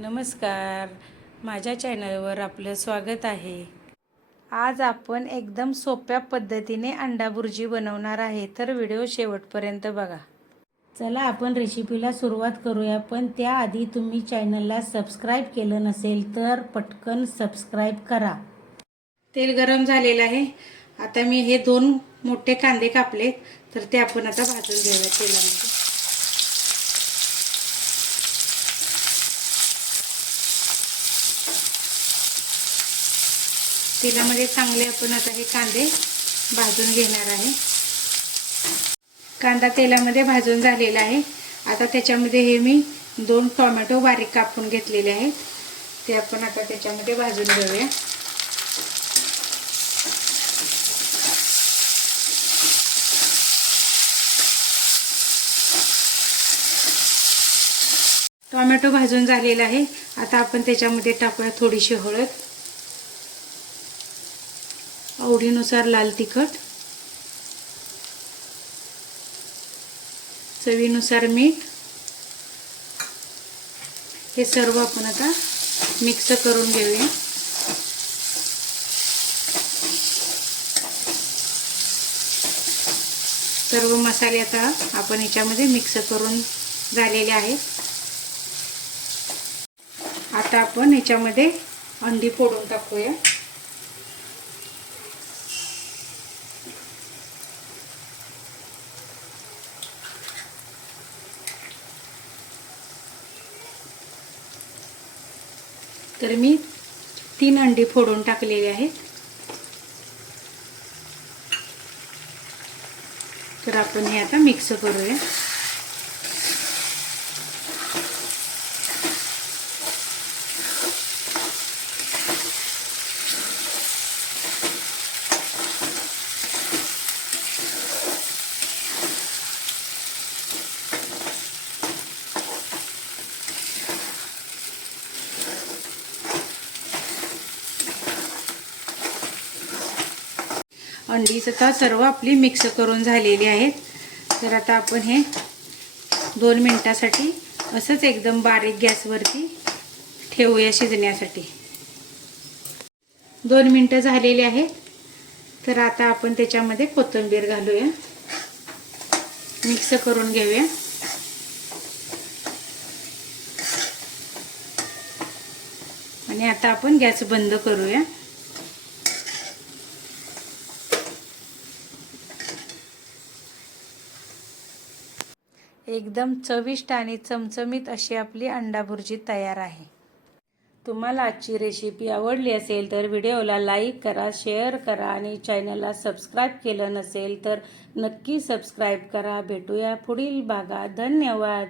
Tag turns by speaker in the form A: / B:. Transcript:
A: नमस्कार. माझ्या चॅनलवर आपलं स्वागत आहे. आज आपण एकदम सोप्या पद्धतीने अंडा बुर्जी बनवणार आहे तर व्हिडिओ शेवटपर्यंत बघा. चला आपण रेसिपीला सुरुवात करूया पण त्याआधी तुम्ही चॅनलला सबस्क्राईब केलं नसेल तर पटकन सबस्क्राईब करा. तेल गरम झालेलं आहे. आता मी हे दोन मोठे कांदे कापले तर ते आपण आता भाजून घेऊया तेलामध्ये. तेलामध्ये चांगले आपण आता हे कांदे भाजून घेणार आहे. कांदा तेलामध्ये भाजून झालेला आहे. आता त्याच्यामध्ये हे मी दोन टोमॅटो बारीक कापून घेतलेले आहेत. ते आपण आता त्याच्यामध्ये भाजून घेऊया. टोमॅटो भाजून झालेला आहे. आता आपण त्याच्यामध्ये टाकूया थोडीशी हळद. आवडीनुसार लाल तिखट चवीनुसार मीठ. हे सर्व आपण आता मिक्स करून घेऊया. सर्व मसाले आता आपण याच्यामध्ये मिक्स करून झालेले आहेत. आता आपण याच्यामध्ये अंडी फोडून टाकूया. तर मी तीन अंडी फोडून टाकलेली आहेत. तर आपण हे आता मिक्स करूया. अंडी आता सर्व आपली मिक्स करून झालेली आहेत. तर आता आपण हे दोन मिनटासाठी असंच एकदम बारीक गॅसवरती ठेवूया शिजण्यासाठी. दोन मिनटं झालेली आहेत. तर आता आपण त्याच्यामध्ये कोथिंबीर घालूया. मिक्स करून घेऊया. आणि आता आपण गॅस बंद करूया. एकदम चविष्ट आणि चमचमीत अशी आपली अंडा भुर्जी तयार आहे. तुम्हाला आजची रेसिपी आवडली असेल तर व्हिडिओला लाईक करा शेअर करा आणि चॅनलला सबस्क्राईब केलं नसेल तर नक्की सबस्क्राईब करा. भेटूया पुढील भागात. धन्यवाद!